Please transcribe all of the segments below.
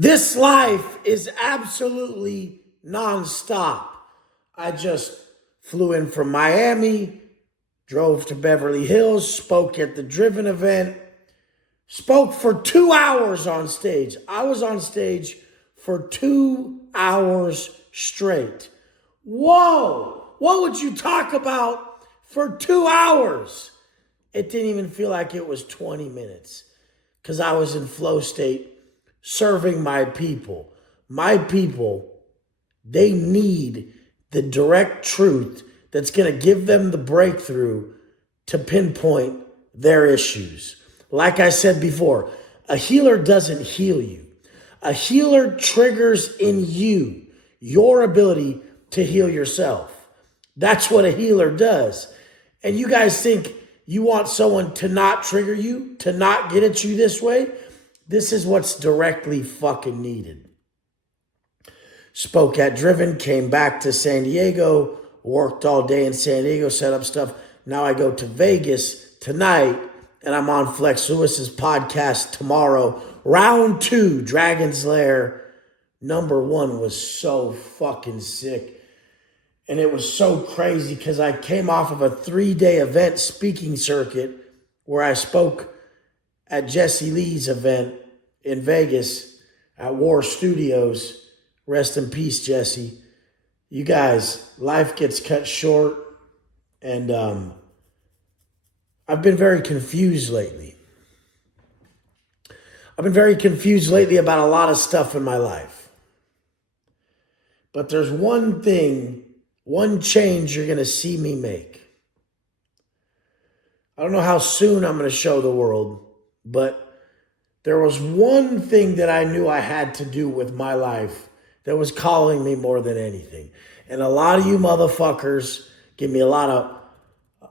This life is absolutely nonstop. I just flew in from Miami, drove to Beverly Hills, spoke at the Driven event, spoke for 2 hours on stage. I was on stage for 2 hours straight. Whoa! What would you talk about for 2 hours? It didn't even feel like it was 20 minutes because I was in flow state serving my people. My people, they need the direct truth that's going to give them the breakthrough to pinpoint their issues. Like I said before, a healer doesn't heal you. A healer triggers in you your ability to heal yourself. That's what a healer does. And you guys think you want someone to not trigger you, to not get at you this way? This is what's directly fucking needed. Spoke at Driven, came back to San Diego, worked all day in San Diego, set up stuff. Now I go to Vegas tonight, and I'm on Flex Lewis's podcast tomorrow. Round 2, Dragon's Lair. Number 1 was so fucking sick. And it was so crazy because I came off of a 3-day event speaking circuit where I spoke at Jesse Lee's event in Vegas at War Studios. Rest in peace, Jesse. You guys, life gets cut short, and I've been very confused lately. I've been very confused lately about a lot of stuff in my life. But there's one thing, one change you're going to see me make. I don't know how soon I'm going to show the world, but there was one thing that I knew I had to do with my life that was calling me more than anything. And a lot of you motherfuckers give me a lot of,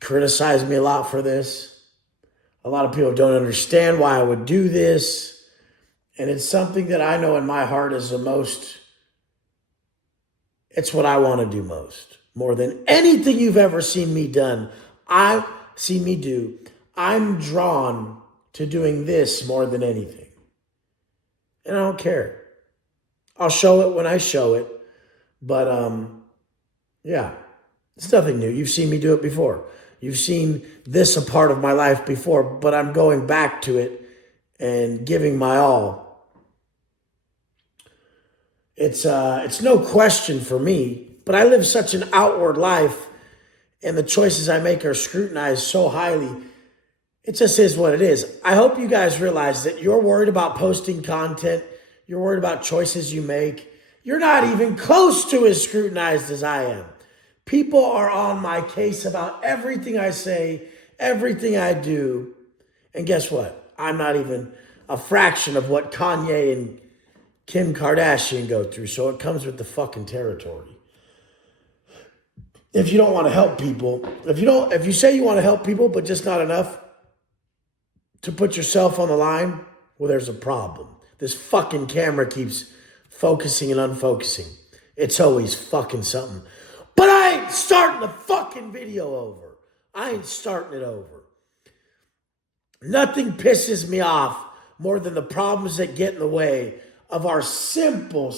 criticize me a lot for this. A lot of people don't understand why I would do this. And it's something that I know in my heart is the most, it's what I want to do most. More than anything you've ever seen me do. I'm drawn to doing this more than anything. And I don't care. I'll show it when I show it. But yeah, it's nothing new. You've seen me do it before. You've seen this a part of my life before, but I'm going back to it and giving my all. It's no question for me, but I live such an outward life and the choices I make are scrutinized so highly. It just is what it is. I hope you guys realize that you're worried about posting content. You're worried about choices you make. You're not even close to as scrutinized as I am. People are on my case about everything I say, everything I do. And guess what? I'm not even a fraction of what Kanye and Kim Kardashian go through. So it comes with the fucking territory. If you don't want to help people, if you say you want to help people, but just not enough to put yourself on the line, well, there's a problem. This fucking camera keeps focusing and unfocusing. It's always fucking something. But I ain't starting the fucking video over. I ain't starting it over. Nothing pisses me off more than the problems that get in the way of our simple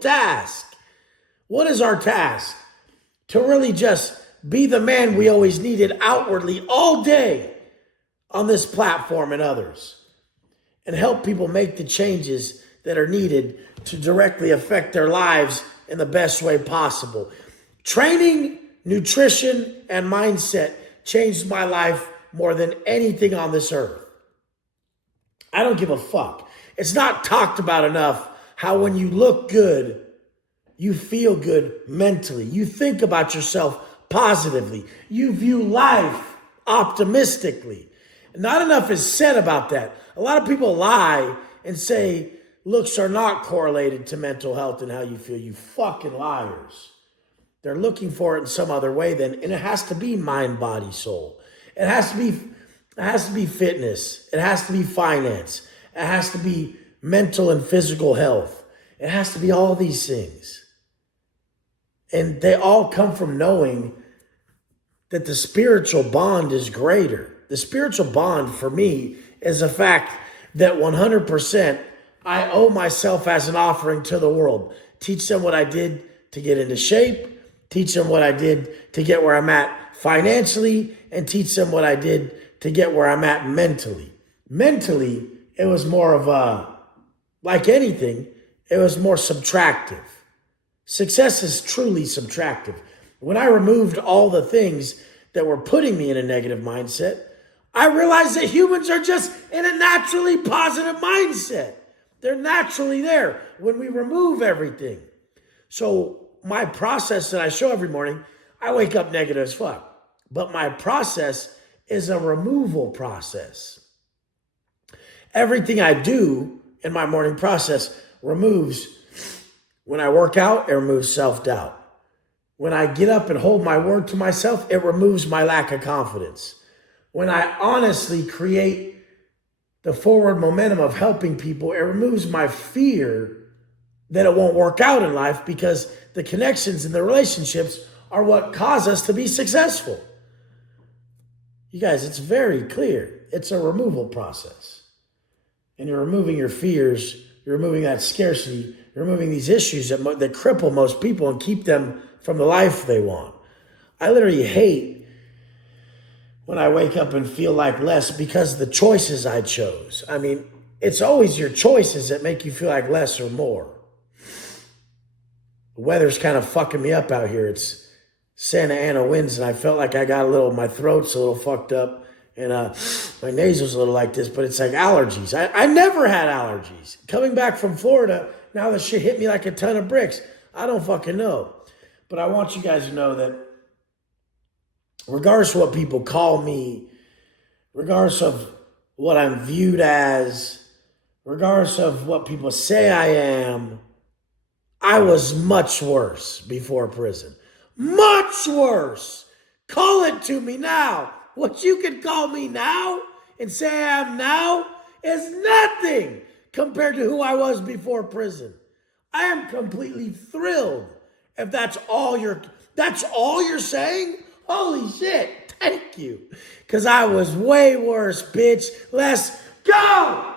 task. What is our task? To really just be the man we always needed outwardly all day on this platform and others, and help people make the changes that are needed to directly affect their lives in the best way possible. Training, nutrition, and mindset changed my life more than anything on this earth. I don't give a fuck. It's not talked about enough how when you look good, you feel good mentally. You think about yourself positively. You view life optimistically. Not enough is said about that. A lot of people lie and say looks are not correlated to mental health and how you feel. You fucking liars. They're looking for it in some other way then, and it has to be mind, body, soul. It has to be fitness. It has to be finance. It has to be mental and physical health. It has to be all these things. And they all come from knowing that the spiritual bond is greater. The spiritual bond for me is the fact that 100% I owe myself as an offering to the world. Teach them what I did to get into shape, teach them what I did to get where I'm at financially, and teach them what I did to get where I'm at mentally. Mentally, it was more of a, like anything, it was more subtractive. Success is truly subtractive. When I removed all the things that were putting me in a negative mindset, I realized that humans are just in a naturally positive mindset. They're naturally there when we remove everything. So my process that I show every morning, I wake up negative as fuck. But my process is a removal process. Everything I do in my morning process removes, when I work out, it removes self-doubt. When I get up and hold my word to myself, it removes my lack of confidence. When I honestly create the forward momentum of helping people, it removes my fear that it won't work out in life, because the connections and the relationships are what cause us to be successful. You guys, it's very clear. It's a removal process. And you're removing your fears, you're removing that scarcity, you're removing these issues that cripple most people and keep them from the life they want. I literally hate when I wake up and feel like less because of the choices I chose. I mean, it's always your choices that make you feel like less or more. The weather's kind of fucking me up out here. It's Santa Ana winds, and I felt like I got my throat's a little fucked up, and my nasal's a little like this, but it's like allergies. I never had allergies. Coming back from Florida, now this shit hit me like a ton of bricks. I don't fucking know. But I want you guys to know that regardless of what people call me, regardless of what I'm viewed as, regardless of what people say I am, I was much worse before prison. Much worse. Call it to me now. What you can call me now and say I am now is nothing compared to who I was before prison. I am completely thrilled. If that's all you're saying, holy shit, thank you. Because I was way worse, bitch. Let's go!